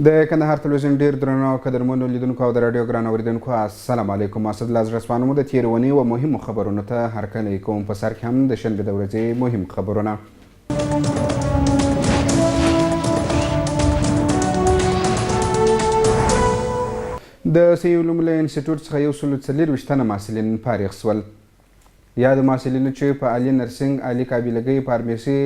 د کندهار ټلوېزیون ډېر درنو او قدرمنو لیدونکو او د راډیو ګران اورېدونکو السلام علیکم. اسد الله زړه سپانو مو د تېرې اونۍ و مهمو خبرونو ته هرکلی کوم. په سر کې هم د شنبې د ورځې مهم خبرونه. د صحي علومو له انسټیټوټ څخه 140 تنه محصلین فارغ شول. یا د محصلینو چې په عالي نرسنګ، عالي قابلګۍ، فارمیسي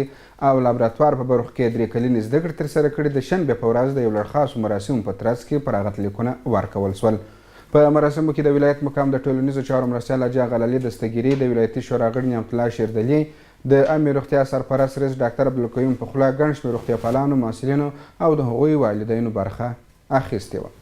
او لابراتوار په برخو کې 3 کلنې زده کړې ترسره کړي د شنبې په ورځ د یو لړ خاصو مراسمو په ترڅ کې فراغت لیکونه ورکول شول. په مراسمو کې د ولایت مقام د ټولنیزو چارو مرستیال حاجي غلالي دستګیري، د ولایتي شورا غړي نعمت الله شیردلي، د عامې روغتیا سرپرست رئیس ډاکټر عبدالقیوم پخلا، ګڼ شمېر روغتیاپالانو، محصلینو او د هغوی والدینو برخه اخیستې وه.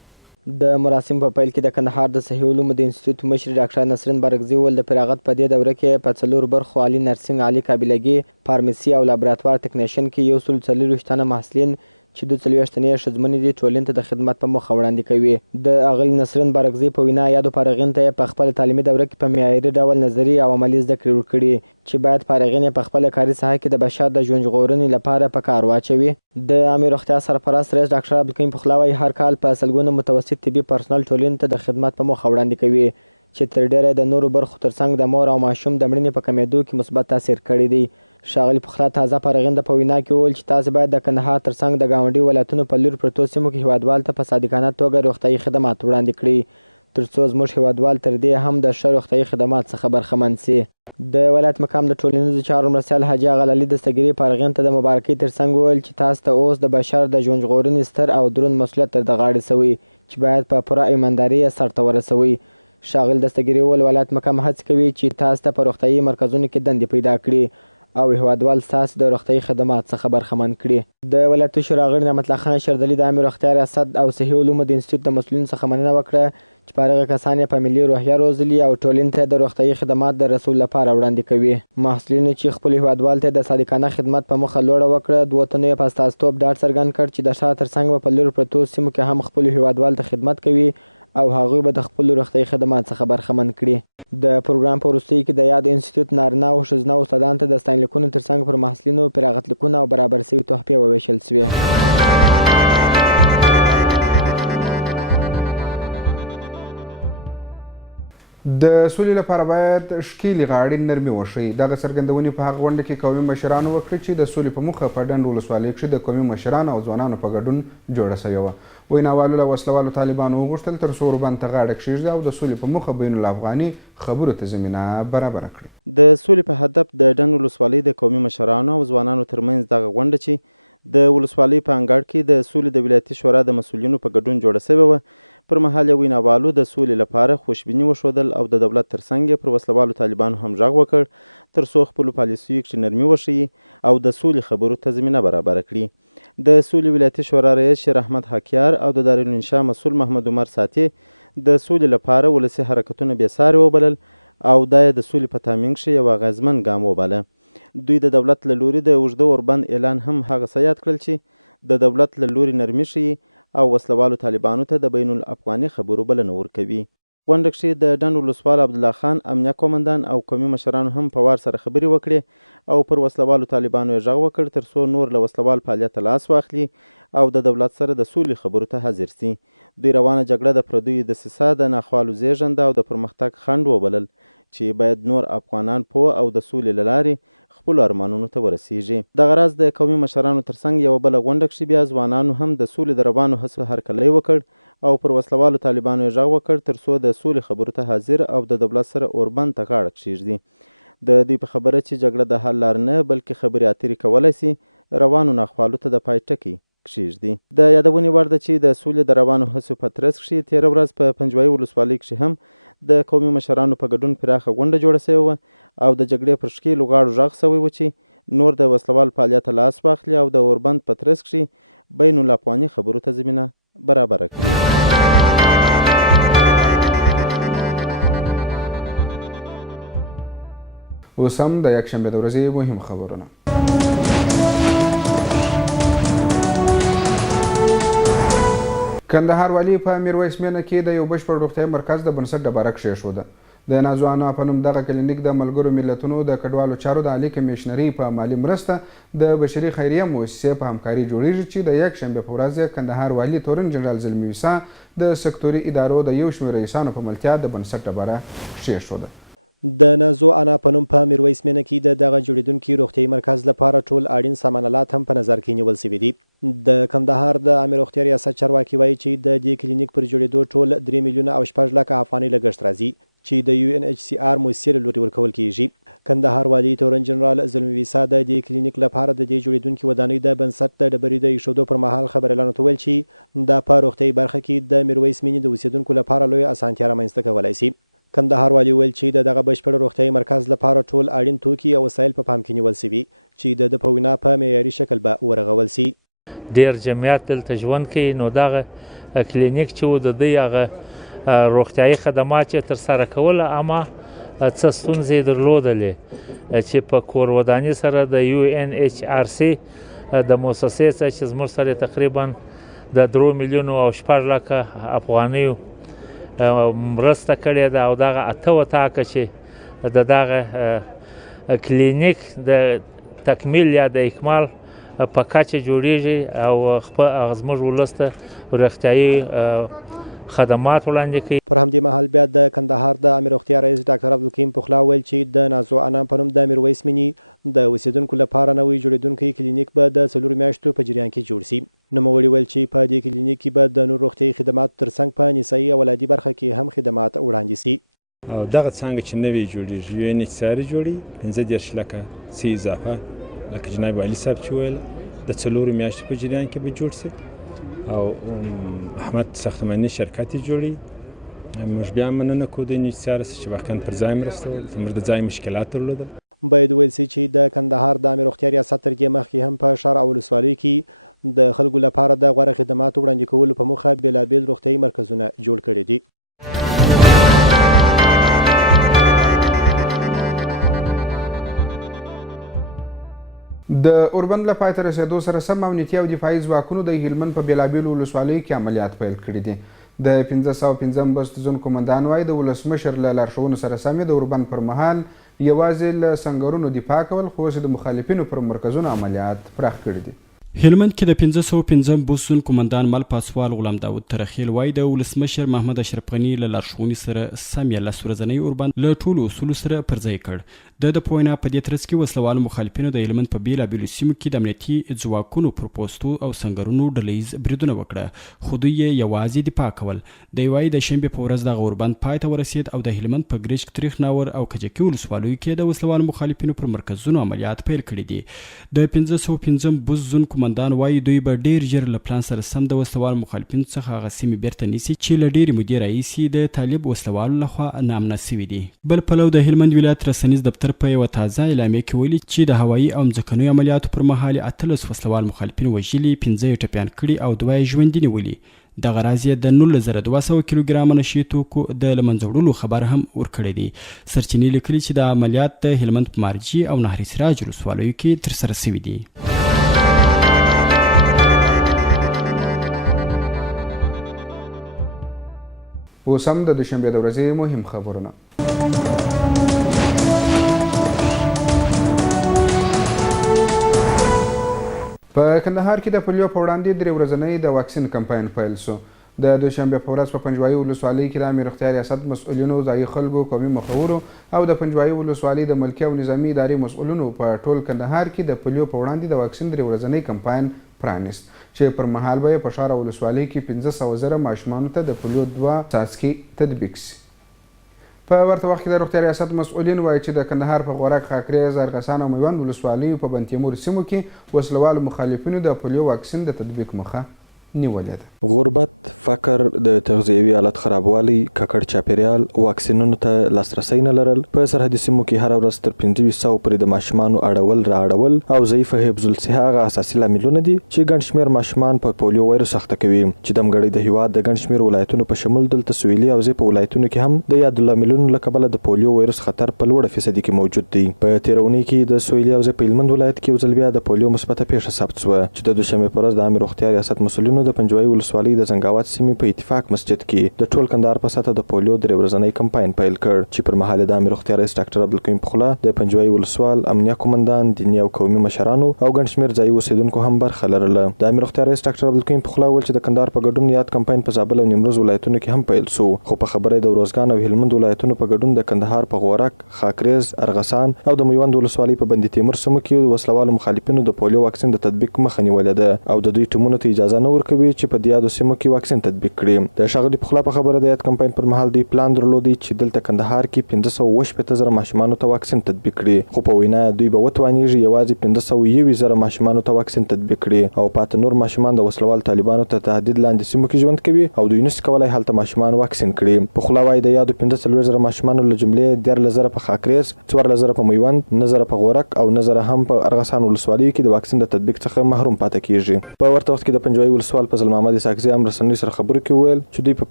د سولې لپاره باید ښکېلې غاړې نرمي وښیي. دغه څرګندونې په هغه غونډه کې قومي مشرانو وکړې چې د سولې په موخه په ډنډ ولسوالۍ کښې د قومي مشرانو او ځوانانو په ګډون جوړه شوې وه. ویناوالو له وسلوالو طالبانو وغوښتل تر څو اوربند ته غاړه کښېږدي او د سولې په موخه بین الافغاني خبرو ته زمینه برابره کړي. اوس هم د یکشنبې د ورځې مهم خبرونه. کندهار والي په میرویس مینه کې د یو بشپړ روغتیايي مرکز د بنسټ ډبره کېښوده. د نازوانا په نوم دغه کلینیک د ملګرو ملتونو د کډوالو چارو د عالي کمیشنرۍ په مالي مرسته د بشري خیریه مؤسسې په همکاري جوړیږي چې د یکشنبې په ورځ کندهار والي تورن جنرال زلمي ویسا د سکتوري ادارو د یو شمېر رئیسانو په ملتیا د بنسټ ډبره کېښوده. ډېر جمعیت دلته ژوند کوي، نو دغه کلینیک چې و د دوی هغه روغتیایي خدمات چې ترسره کول، اما څه ستونزې یې درلودلې چې په کور وداني سره د UNHRC د مؤسسې څخه چې زموږ سره تقریبا د 3 میلیونو او 6 لکه افغانیو مرسته کړې ده، او دغه 8 وطاقه چې د دغه کلینیک د تکمیل یا د اکمال په کچه جوړیږي او زموږ ولس ته روغتیایي خدمات وړاندې کوي. او دغه څانګه چې نوې جوړیږي UNHCR جوړي 15 لکه څه اضافه لکه جناب علي صاحب چې ویل د 4 میاشتو په جریان کې به جوړ شي، او احمد ساختماني شرکت یې جوړي. موږ بیا مننه کوو د UNHCR چې واقعا پر ځای مرسته وکړه، زموږ د ځای مشکلات درلودل. د اوربند له پای ته رسېدو سره سم امنیتي او دفاعي ځواکونو د هلمند په بېلابېلو ولسوالیو کې عملیات پیل کړي دي. د 505 بست زون قومندان وایي د ولسمشر له لارښوونو سره سم د اوربند پر مهال یوازې له سنګرونو دفاع کول، خو اوس د مخالفینو پر مرکزونو عملیات پراخ کړي دي. هلمند کې د 505 بست زون قومندان مل پاسوال غلام داود ترخیل وایي د ولسمشر محمد اشرف غني له لارښوونې سره سم یې 10 ورځنی اوربند له ټولو اصولو سره پر ځای کړ. د پوینا په دې ترڅ کې وسلوالو مخالفینو د هلمند په بېلابېلو سیمو کې د امنیتي ځواکونو پر پوستو او سنګرونو ډلهییز بریدونه وکړه، خو دوی یې یوازې دفاع کول. دوی وایي د شنبې په ورځ دغه اوربند پای ته ورسېد او د هلمند په ګرشک، تریخ ناور او کجکي ولسوالیو کې د وسلوالو مخالفینو پر مرکزونو عملیات پیل کړي دي. د 505 بست زون قومندان وایي دوی به ډیر ژر له پلان سره سم د وسلوالو مخالفینو څخه هغه سیمې بیرته نیسي چې له ډېرې مودې راهیسې د طالب وسلوالو لخوا نامنع سوي دي. بل پلو د هلمند ولایت رسنیز دفتر په یوه تازه اعلامیه کې ویلي چې د هوایي او ځمکنیو عملیاتو پر مهال 18 وسلوال مخالفین وژلي، 15 یې ټپیان کړي او 2 یې ژوندي نیولي. دغه راز یې د 19200 کیلوګرامه نشي توکو د له منځه وړلو خبر هم ورکړی دی. سرچینې لیکلي چې د عملیات د هلمند په مارجې او نهر سراج ولسوالیو کې ترسره سوي دي. اوس هم د دوشنبې د ورځې مهم خبرونه. په کندهار کې د پولیو په وړاندې 3 ورځنی د واکسین کمپاین پیل شو. د دوشنبې په ورځ په پنجوایي ولسوالۍ کې د امیر روغتیا ریاست مسؤلینو، ځایي خلکو، قومي مخورو او د پنجوایي ولسوالۍ د ملکي او نظامي ادارې مسؤلینو په ټول کندهار کې د پولیو په وړاندې د واکسین 3 ورځنی کمپاین پرانیست، چې پر مهال به یې په ښار او ولسوالۍ کې 500,000 ماشومانو ته د پولیو 2 څاڅکي تطبیق شي. په ورته وخت کې د روغتیا ریاست مسؤلین وایي چې د کندهار په غورک، خاکریز، ارغسان او میوند ولسوالیو په بند تیمور سیمو کې وسلوالو مخالفینو د پولیو واکسین د تطبیق مخه نیولې ده.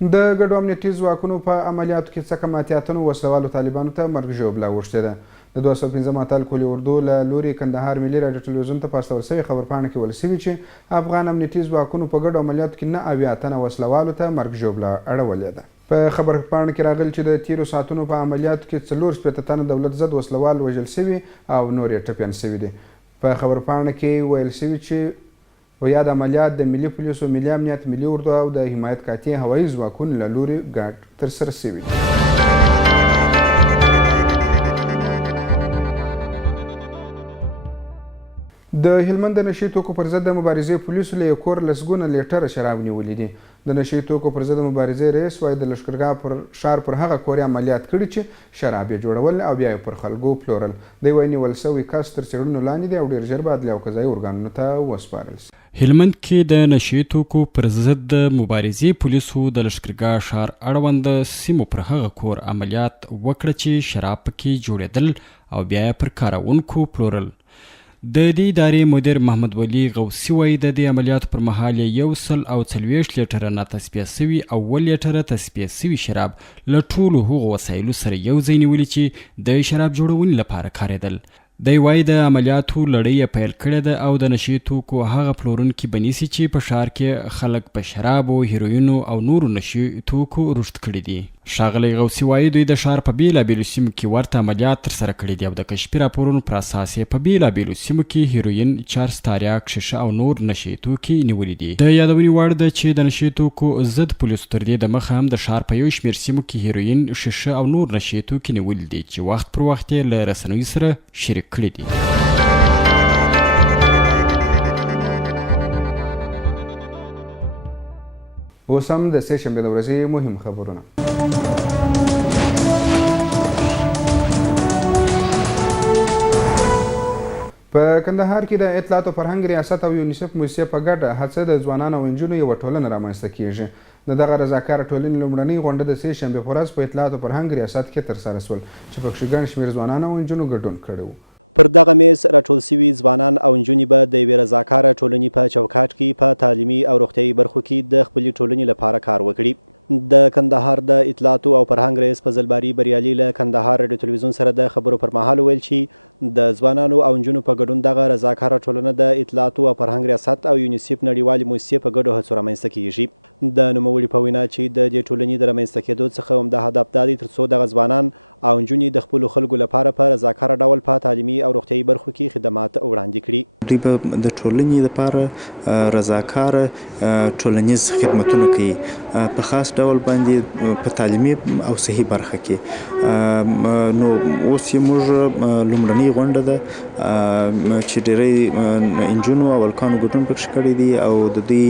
د ګډو امنیتي ځواکونو په عملیاتو کې څه کم اتیا تنو وسلوالو طالبانو ته مرګ ژوبله اوښتې ده. د 215 اتل کلي اردو له لوري کندهار ملي راډیو ټلوېزیون ته په استول سوې خبرپاڼه کې ویل سوي چې افغان امنیتي ځواکونو په ګډو عملیاتو کې 9 تنه وسلوالو ته مرګ ژوبله اړولې ده. په خبرپاڼه کې راغلي چې د تیرو ساعتونو په عملیاتو کې 4 تنه دولت ضد وسلوال وژل سوي او نور یې ټپیان سوي دي. په خبرپاڼه کې ویل سوي چې یاد عملیات د ملي پولیسو، ملي امنیت، ملي اردو او د حمایت کاتي هوایي ځواکونو له لوري ګډ ترسره سوي دي. د هلمند د نشي توکو پر ضد د مبارزې پولیسو له یو کور لسګونه لیټره شراب نیولي دي. د نشي توکو پر ضد د مبارزې رئیس وایي د لښکرګاه پر ښار پر هغه کور عملیات کړي چې شراب یې جوړول او بیا یې پر خلکو پلورل. دی وایي نیول سوی کس تر څېړنو لاندې دی او ډېر ژر به عدلیه او قضایي ارګانونو ته وسپارل شي. هلمند کې د نشي توکو پر ضد د مبارزې پولیسو د لښکرګاه ښار اړوند سیمو پر هغه کور عملیات وکړه چې شراب پکې جوړېدل او بیا یې پر کاروونکو پلورل. د دې ادارې مدیر محمد ولی غوثي وایي د دې عملیاتو پر مهال 140 لیټره ناتصفیه سوي او 1 لیټره تصفیه سوي شراب له ټولو هغو وسایلو سره یو ځای نیولي چې د شراب جوړونې لپاره کارېدل. دی وایي د عملیاتو لړۍ یې پیل کړې ده او د نشي توکو هغه پلورونکي به نیسي چې په ښار کې خلک په شرابو، هیروینو او نورو نشي توکو رشد کړي دي. ښاغلی غوثي وایي دوی د ښار په بېلابېلو سیمو کې ورته عملیات ترسره کړي دي او د کشفي راپورونو پر اساس یې په بېلابېلو سیمو کې هیروین، چرس، تاریاک، شیشه او نور نشي توکي نیولي دي. د یادونې وړ ده چې د نشي توکو ضد پولیسو تر دې دمخه هم د ښار په یو شمېر سیمو کې هیروین، شیشه او نور نشي توکي نیولي دي چې وخت پر وخت یې له رسنیو سره شریک کړي دي. اوس هم د سې شنبې د ورځې مهم خبرونه. په کندهار کې د اطلاعات او فرهنګ ریاست او یونیسف موسسې په ګډه هڅه د ځوانانو او نجونو یوه ټولنه رامنځته کیږي. د دغه رضاکاره ټولنې لومړنۍ غونډه د سې شنبې په ورځ په اطلاعات او فرهنګ ریاست کې ترسره شول چې پکښې ګڼ شمېر ځوانان او نجونو ګډون کړی و. دوی به د ټولنې لپاره رضاکاره ټولنیز خدمتونه کوي په خاص ډول باندې په تعلیمي او صحي برخه کې. نو اوس یې موږ لومړنۍ غونډه ده چې ډېری نجونو او هلکانو ګډون پکښې کړی دی او د دوی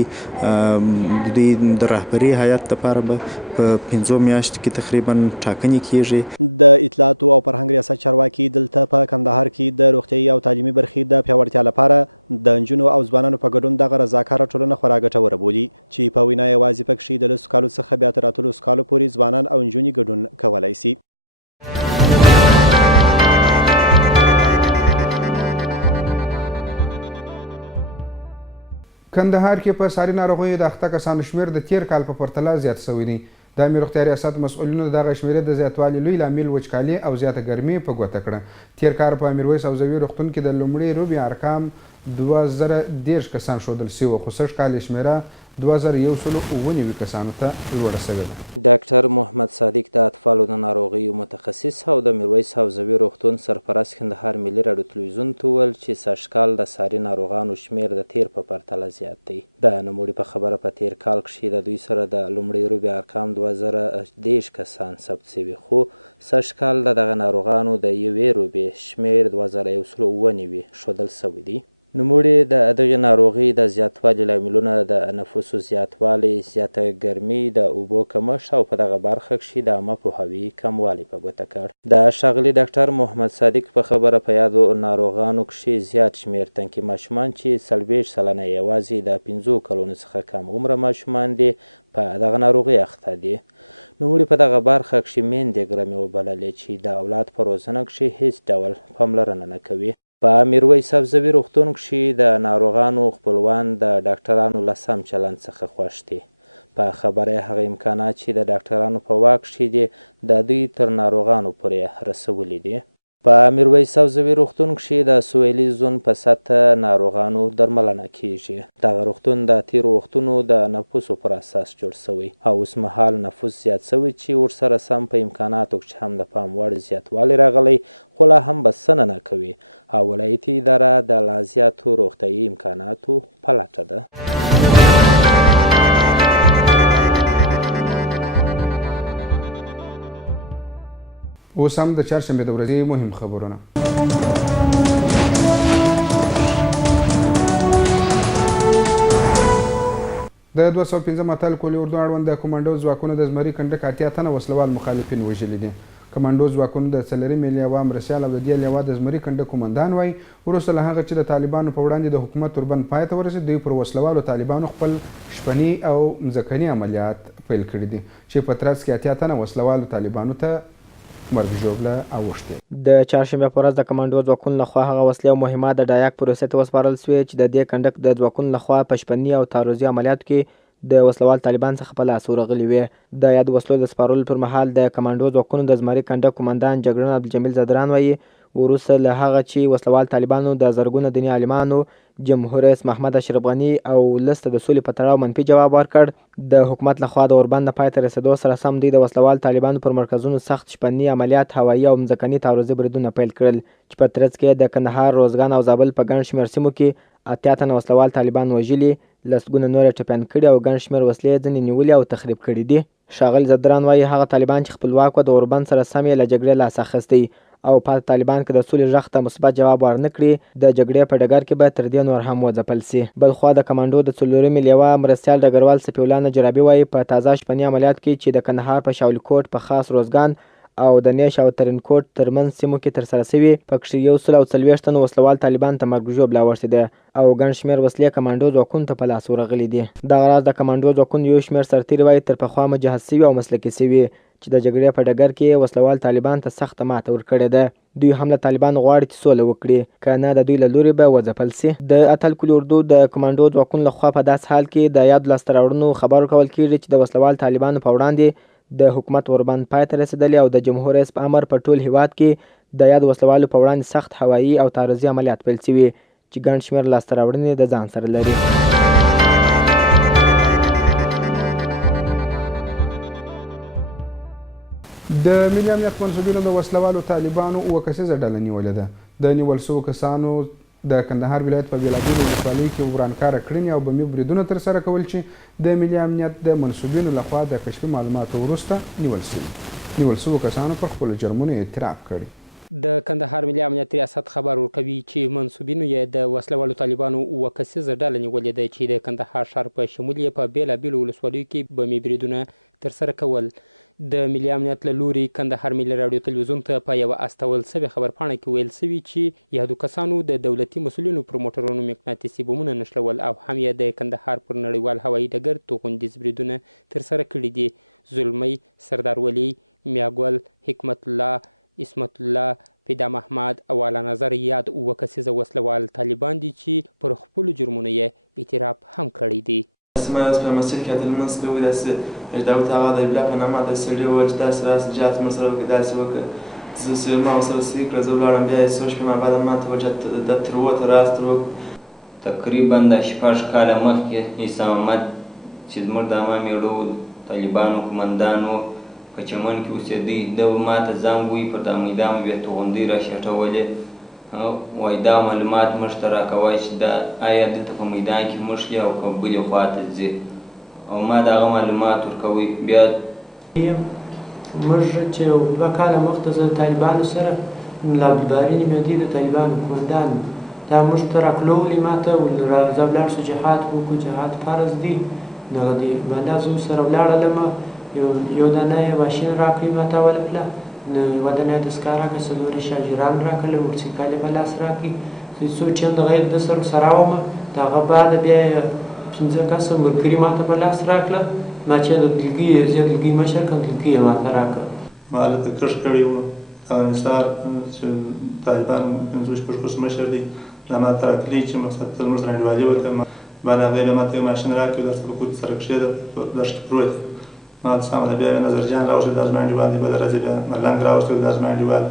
د رهبري هیات لپاره به په 5 میاشتو کې تقریبا ټاکنې کیږي. کندهار کې په ساري ناروغیو د اخته کسانو شمېر د تیر کال په پرتله زیات شوی دی. د امیر روغتیا ریاست مسؤلینو دغه شمېرې د زیاتوالي لوی لامل وچکالي او زیاته ګرمي په ګوته کړه. تیر کال په امیر ویس حوزوي روغتون کې د لومړي ربع ارقام 2013 کسان ښودل شوي خو سږ کال یې شمېره 2199 کسانو ته لوړه شوې ده. اوس هم د چهارشنبې د ورځې مهم خبرونه. د 215 اتل کولي اردو اړوند د کمانډو ځواکونو د زمري کنډک 80 تنه وسلوال مخالفین وژلي دي. کمانډو ځواکونو د څلورمې لیوا مرسیال او د دې لیوا د زمري کنډک قومندان وایي وروسته له هغه چې د طالبانو په وړاندې د حکومت توربند پای ته ورسېد دوی پر وسلوالو طالبانو خپل شپني او مځکني عملیات پیل کړي دي چې په ترڅ کې 80 تنه وسلوالو طالبانو ته مرګ ژوبله اوښتې. د چهارشنبې په ورځ د کمانډو ځواکونو لخوا هغه وسلې او مهمات د ډایاک پروسې ته وسپارل سوې چې د دې کنډک د ځواکونو لخوا په شپني او تعرضي عملیاتو کې د وسلوال طالبان څخه په لاس ورغلي وې. د یاد وسلو د سپارلو پر مهال د کمانډو ځواکونو د زمري کنډک قومندان جګړن عبدالجمیل زدران وایي وروسته له هغه چې وسلوال طالبانو د زرګونو دیني عالمانو، جمهور رئیس محمد اشرف غني او ولس ته د سولې په تړاو منفي جواب ورکړ، د حکومت لخوا د اوربند د پای ته رسېدو سره سم دوی د وسلوال طالبانو پر مرکزونو سخت شپني عملیات، هوایي او مځکني تعرضي بریدونه پیل کړل چې په ترڅ کې د کندهار، روزګان او زابل په ګڼ شمېر سیمو کې 80 تنه وسلوال طالبان وژلي، لسګونه نور ټپیان کړي او ګڼ شمېر وسلې ځینې نیولي او تخریب کړي دي. ښاغلي زدران وایي هغه طالبان چې خپلواک وو د اوربند سره سم یې له جګړې لاس اخیستی او پاتې طالبان که د سولې غږ ته مثبت جواب ورنه کړي د جګړې په ډګر کې به تر دې نور هم وځپل سي. بلخوا د کمانډو د څلورمې لیوا مرستیال ډګروال سفي الله نجرابي وایي په تازه شپني عملیات کې چې د کندهار په شاولي کوټ، په خاص روزګان او د نیش او ترینکوټ ترمنځ سیمو کې ترسره سوي پکښې 140 تنو وسلوال طالبان ته مرګ ژوبله اوښتې ده او ګڼ شمېر وسلې کمانډو ځواکونو ته په لاس ورغلي دي. دغه راز د کمانډو ځواکونو یو شمېر سرتېري وایي تر پخوا مجهز سوي او مسلکي سوي چې د جګړې په ډګر کې وسلوال طالبان ته سخته ماته ورکړې ده. دوی هم له طالبانو غواړي چې سوله وکړي، که نه د دوی له لوري به وځپل سي. د اتل کلي اردو د کمانډو ځواکونو لخوا په داسې حال کې د یادو لاسته راوړنو خبر ورکول کېږي چې د وسلوال طالبانو په وړاندې د حکومت وربند پای ته رسېدلي او د جمهور رئیس په امر په ټول هیواد کې د یاد وسلوالو په وړاندې سخت هوایي او تعرضي عملیات پیل شوي چې ګڼ شمېر لاسته راوړنې د ځان سره لري. د ملي امنیت منصوبینو د وسلوالو طالبانو 7 کسیزه ډله نیولې ده. د نیول شوو کسانو د کندهار ولایت په بېلابېلو ولسوالیو کې ورانکاره کړنې او بمي بریدونه ترسره کول چې د ملي امنیت د منصوبینو لخوا د کشفي معلوماتو وروسته نیول شوو کسانو پر خپلو جرمونو اعتراف کړی. ما از مسیر که دلمنس کوي داسې داوود هغه د بلا په نامه د سړي و چې داسې راس جات مر سره وکړي داسې وکړه زه ما سره سې کړه زه ولاړم بیا یې څو شپې ما بعد ما ته وجه د تر وته راست تقریبا د 6 کاله مخکې عیسی محمد چې زموږ د عامه میړو طالبانو قومندانو په چمن کې اوسېدی د ما ته زنګ وی پر د میدان بیا توغندۍ راشټولې وایي دا معلومات موږ ته راکوئ چې دا آیا دلته په میدان کې موږ یې او که بلې خوا ته ځي او ما د هغه معلومات ورکوئ. بیا موږ چې 2 کاله مخته زه د طالبانو سره ملا عبدالباري نومیدي د طالبانو قومندان دا موږ ته راکلولي ما ته زه ولاړ شو جهاد وکړو جهاد فرض دی دغه دی باندې زه ورسره ولاړلم یو دانه یې ماشین راکړي ما ته ولپله یوه دانه یې دستګاه راکړه څلور یې شاجران راکړله موټرسایکل یې په لاس راکړي څو چنده غیر د سره ومه د هغه بعد بیا یې 5 کسه ملګري ما ته په لاس راکړه ما چې د دلګي زه دلګي مشر کوم دلګي یې ما ته راکړه ما هلته کښ کړی وو هغه نثار چې طالبان 5 مشر دی دا ما ته راکړي چې مقصد ته زموږ سره انډیوالي وکړم بعد هغه یې ما ته یو ماشین راکړی درته په کوټ سره کښېده درش کې پروت ما ته سمه ده بیا یې نظرجان راوښتل دا زما انډیوال دی بله ورځ یې بیا ملنګ راوښتل دا زما انډیوال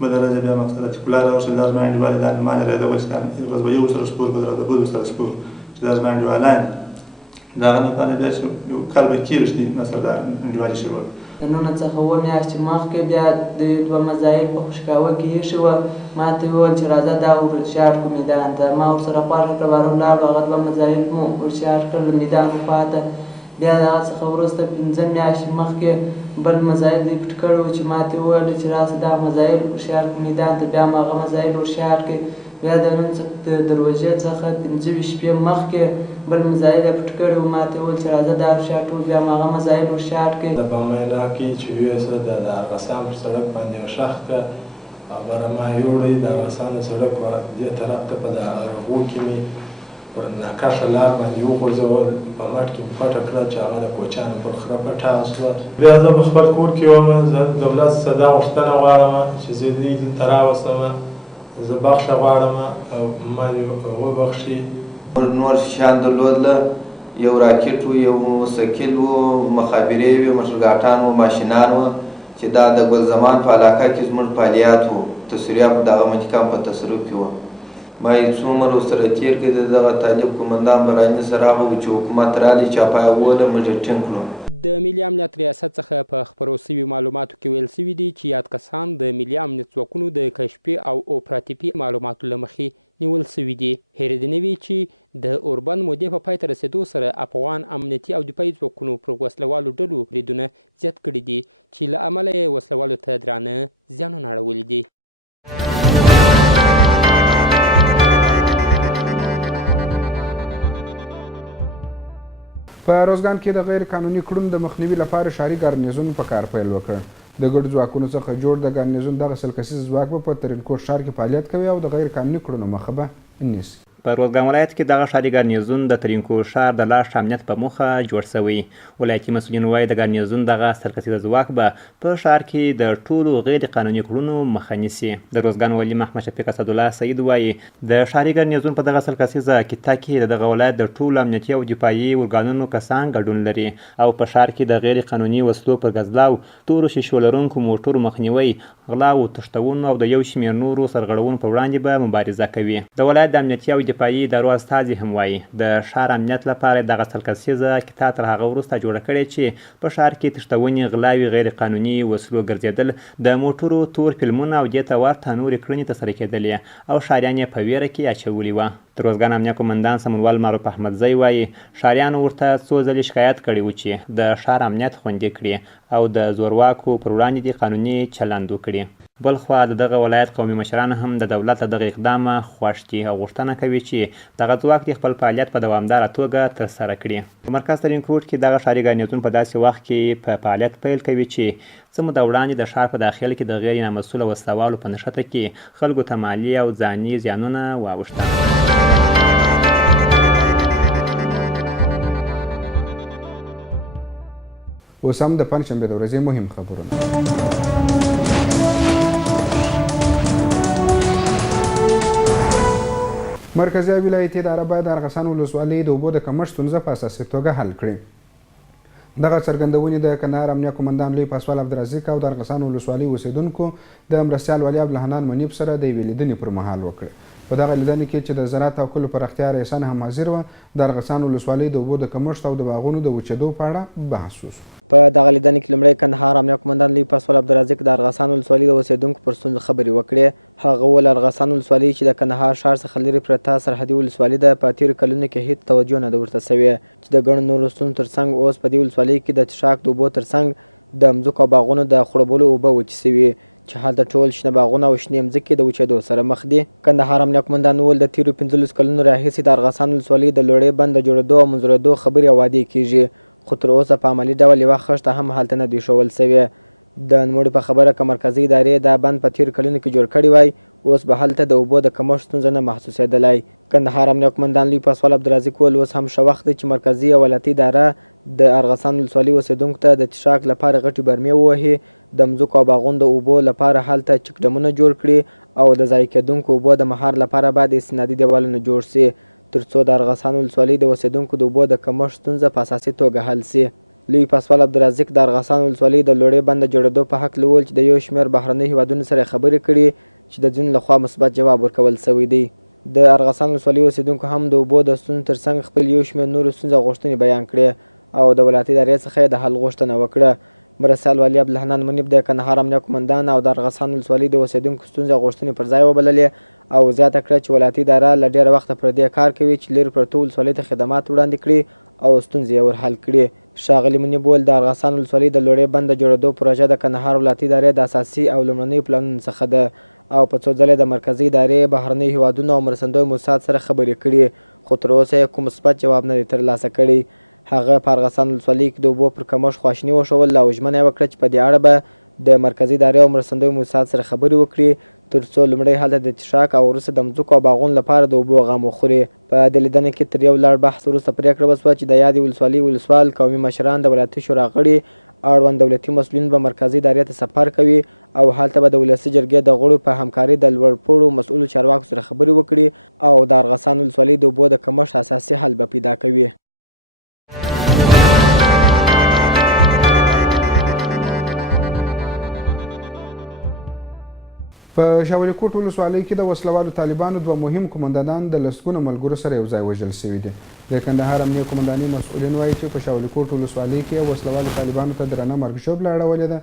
بله ورځ یې بیا مقصد اتیکولا راوښتل دا زما انډیوال دی دا ما نه رایادول چې ورځ به یو سره سپور بله ورځ به بل سره سپور چې دا زما انډیوالان د هغه نه باندې بیا چې یو کال به کېږي چې ما سره دا انډیوالي شوه د 9 څخه 7 میاشتې مخکې بیا د 2 مزایل په خوشکاوه کې ایښې وه ما ته یې وویل چې راځه دا ورشاړ کړو میدان ته ما ورسره خوښه کړه باره ولاړو هغه 2 مزایل مو ورشاړ کړل میدان خوا ته بیا د هغه څخه وروسته 5 میاشتې مخکې بل مزایل دوی پټ کړي وو چې ماته یې وویل چې راسه دا مزایل ورشیار کړه میدان ته. بیا م هغه مزایل ورشیار کړي. بیا د نن د دروژې څخه 15 شپې مخکې بل مزایل یې پټ کړي وو. ماته یې وویل چې راځه دا ورشیار کړو. بیا م هغه مزایل ورشیار کړي. د بامیلا کې چې یوسه د ارغسان پر سړک باندې یو شخص که برما یوړی د ارغسان د سړک دې طرف ته په د رغو کې مې پر ناکشه لار باندې وغورځول، په مټ کې مې پټه کړه چې هغه د کوچیانو پر خره پټه شوه. بیا زه په خپل کور کې وم، زه د دولت څخه دا غوښتنه غواړم چې زه دوی دلته راوستم، زه بخښه غواړم او ما دې وبخښي. نور شیان درلودله، یو راکټ و، یو سکل و، مخابرې وې، موټرګاټان و، ماشینان و چې دا د ګل زمان په علاقه کې زموږ فعالیات و. تصویریه په دغه منطقه په تصرف کې وه. ما یې څو عمر ورسره تېر کړی. د دغه طالب قومندان براني سره راغی چې حکومت رالی چاپه یې ووله، موږ یې ټینګ کړو. په روزګان کې د غیر قانوني کړنو د مخنیوي لپاره ښاري ګارنیزون په کار پیل وکړ. د ګډو ځواکونو څخه جوړ د ګارنیزون دغه سل کسیز ځواک به په ترینکوټ ښار کې فعالیت کوي او د غیر قانوني کړنو مخه به نیسي. په روزګان ولایت کې دغه ښاري ګارنیزون د ترینکوټ ښار د لا ښه امنیت په موخه جوړ شوی. ولایتي مسؤلین وایي د ګارنیزون دغه سل کسیزه ځواک به په ښار کې د ټولو غیر قانوني کړنو مخه نیسي. د روزګان والي محمد شفیق اسدالله سعید وایي د ښاري ګارنیزون په دغه سل کسیزه کته کې د دغه ولایت د ټولو امنیتي او دفاعي ارګانونو کسان ګډون لري او په ښار کې د غیر قانوني وسلو پر ګزلاو، تورو شیشو لرونکو موټرو مخنیوي، غلاو، تښتونو او د یو شمېر نورو سرغړونو په وړاندې به مبارزه کوي. د ولایت د امنیتي او دفاعي ادارو استازي هم وایي د ښار امنیت لپاره دغه سل کسیزه کته تر هغه وروسته جوړه کړې چې په ښار کې تښتونې، غلاوې، غیر قانوني وسلو ګرځېدل، د موټرو تور فلمونه او دې ته ورته نورې کړنې ترسره کېدلې او ښاریان یې په ویره کې اچولي وه. د روزګان امنیه قومندان سمونوال معروف احمدزی وایي ښاریانو ورته څو ځلې شکایت کړی و چې د ښار امنیت خوندي کړي او د زورواکو پر وړاندې دې قانوني چلند وکړي. بل خوا د دغه ولایت قومي مشران هم د دولت له دغه اقدامه خوښ دي او غوښتنه کوي چې دغه ځواک د خپل فعالیت په دوامداره توګه ترسره کړي. په مرکز ترینکوټ کې دغه ښاري ګارنیزون په داسې وخت کې په فعالیت پیل کوي چې څه موده وړاندې د ښار په داخل کې د غیر نامسؤله وسلوالو په نښته کې خلکو ته مالي او ځاني زیانونه واوښتل. اوس هم د پنجشنبې د ورځې مهم خبرونه. مرکزي ولایتي اداره باید د ارغسان ولسوالۍ د اوبو د کمښت ستونزه په اساسي توګه حل کړي. دغه څرګندونې د کندهار امنیه قومندان لوی پاسوال عبدالرزاق او د ارغسان ولسوالۍ اوسیدونکو د مرستیال والي عبدالحنان منیب سره د یوې لیدنې پر مهال وکړه. په دغه لیدنې کې چې د زراعت او کلو پراختیا رئیسان هم حاضر وه، د ارغسان ولسوالۍ د اوبو د کمښت او د باغونو د وچېدو په اړه بحث وشو. په شاولي کوټ ولسوالۍ کې د وسلوالو طالبانو دوه مهم قومندانان د لسګونو ملګرو سره یو ځای وژل شوي دي. د کندهار امنیه قومندانۍ مسؤلین وایي چې په شاولي کوټ ولسوالۍ کې وسلوالو طالبانو ته درنه مرګ ژوبله اړولې ده.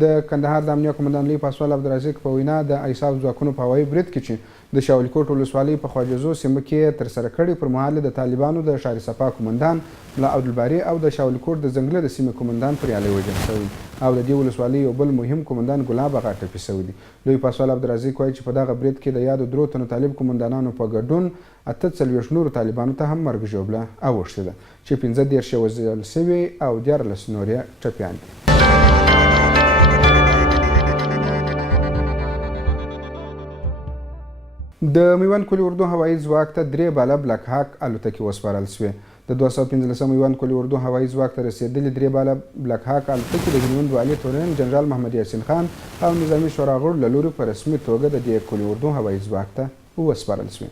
د کندهار د امنیه قومندان لوی پاسوال عبدالرزاق په وینا د ایساف ځواکونو په هوایي برید کې چې د شاولي کوټ ولسوالۍ په خواجزو سیمه کې ترسره کړې پر مهال د طالبانو د ښار صفا قومندان ملا عبدالباري او د شاولي کوټ د ځنګله د سیمې قومندان پریالی وژل شوي او د دې ولسوالۍ یو بل مهم قومندان ګلاب اغا ټپي شوي دي. لوی پاسوال عبدالرزاق وایي چې په دغه برید کې د یادو درو تنو طالب قومندانانو په ګډون 48 نورو طالبانو ته هم مرګ ژوبله اوښتې ده چې 15 یې وژل شوي او 14 نور یې ټپیان دي. د میوند کلي اردو هوایي ځواک ته 3 باله بلک هاک الوتکې وسپارل شوې. د 215 میوند کلي اردو هوایي ځواک ته رسېدلې 3 باله بلک هاک الوتکې د هلمند والي تورن جنرال محمد یاسین خان او نظامي شورا غړو له لوري په رسمي توګه د دې کلي اردو هوایي ځواک ته وسپارل شوې.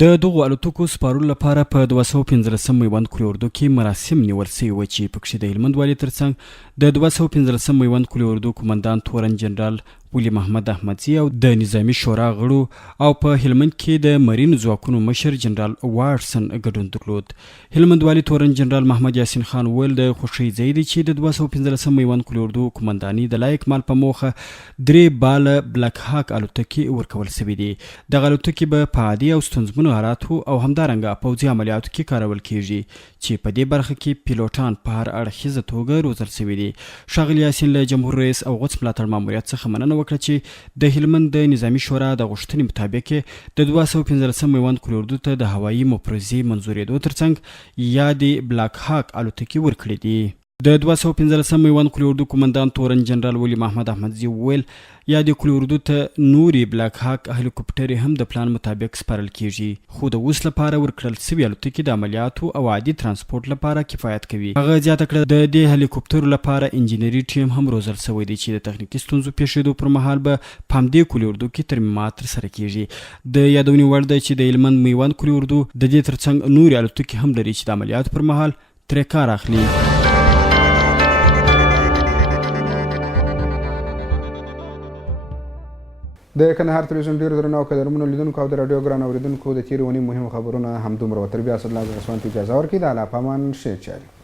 د دغو الوتکو سپارلو لپاره په 215 میوند کلي اردو کې مراسم نیول سوي وو چې پکښې د هلمند والي ترڅنګ د 215 میوند کلي اردو قومندان تورن جنرال ولی محمد احمدزي او د نظامي شورا غړو او په هلمند کې د مرینو ځواکونو مشر جنرال واټسن ګډون درلود. هلمند والي تورن جنرال محمد یاسین خان وویل د خوښۍ ځای دی چې د 215 میوند کلي اردو قومندانۍ د لایق مال په موخه 3 باله بلک هاک الوتکې ورکول سوي دي. دغه الوتکې به په عادي او ستونزمنو حالاتو او همدارنګه پوځي عملیاتو کې کارول کیږي چې په دې برخه کې پیلوټان په هر اړخیزه توګه روزل سوي دي. ښاغلي یاسین له جمهور رئیس او غوڅ ملاتړ ماموریت څخه مننه وکړه چې د هلمند د نظامي شورا د غوښتنې مطابق د 215 میوند کلي اردو ته د هوایي مفروضې منظورېدو ترڅنګ یادې بلاک هاک الوتکې ورکړې دي. د 215 میوند کلي اردو قومندان تورن جنرال ولی محمد احمدزي وویل یادې کلي اردو ته نورې بلاک هاک هلیکوپټرې هم د پلان مطابق سپارل کیږي خو د اوس لپاره ورکړل سوي الوتکې د عملیاتو او عادي ترانسپورت لپاره کفایت کوي. هغه زیاته کړه د دې هلیکوپټرو لپاره انجینري ټیم هم روزل سوی دی چې د تخنیکي ستونزو پیښېدو پر مهال به په همدې کلي اردو کې ترمیمات ترسره کیږي. د یادونې وړ ده چې د هلمند میوند کلي اردو د دې ترڅنګ نورې الوتکې هم لري چې د عملیاتو پر مهال ترې کار اخلي. د کندهار ټلوېزیون ډېرو درنو او قدرمنو لیدونکو او د راډیو ګرانو اورېدونکو د تېرې اونۍ مهمو خبرونه همدومره وه. تر بیا صدالله غسوان ته اجازه ورکړئ. د الله په امان ښې چارې.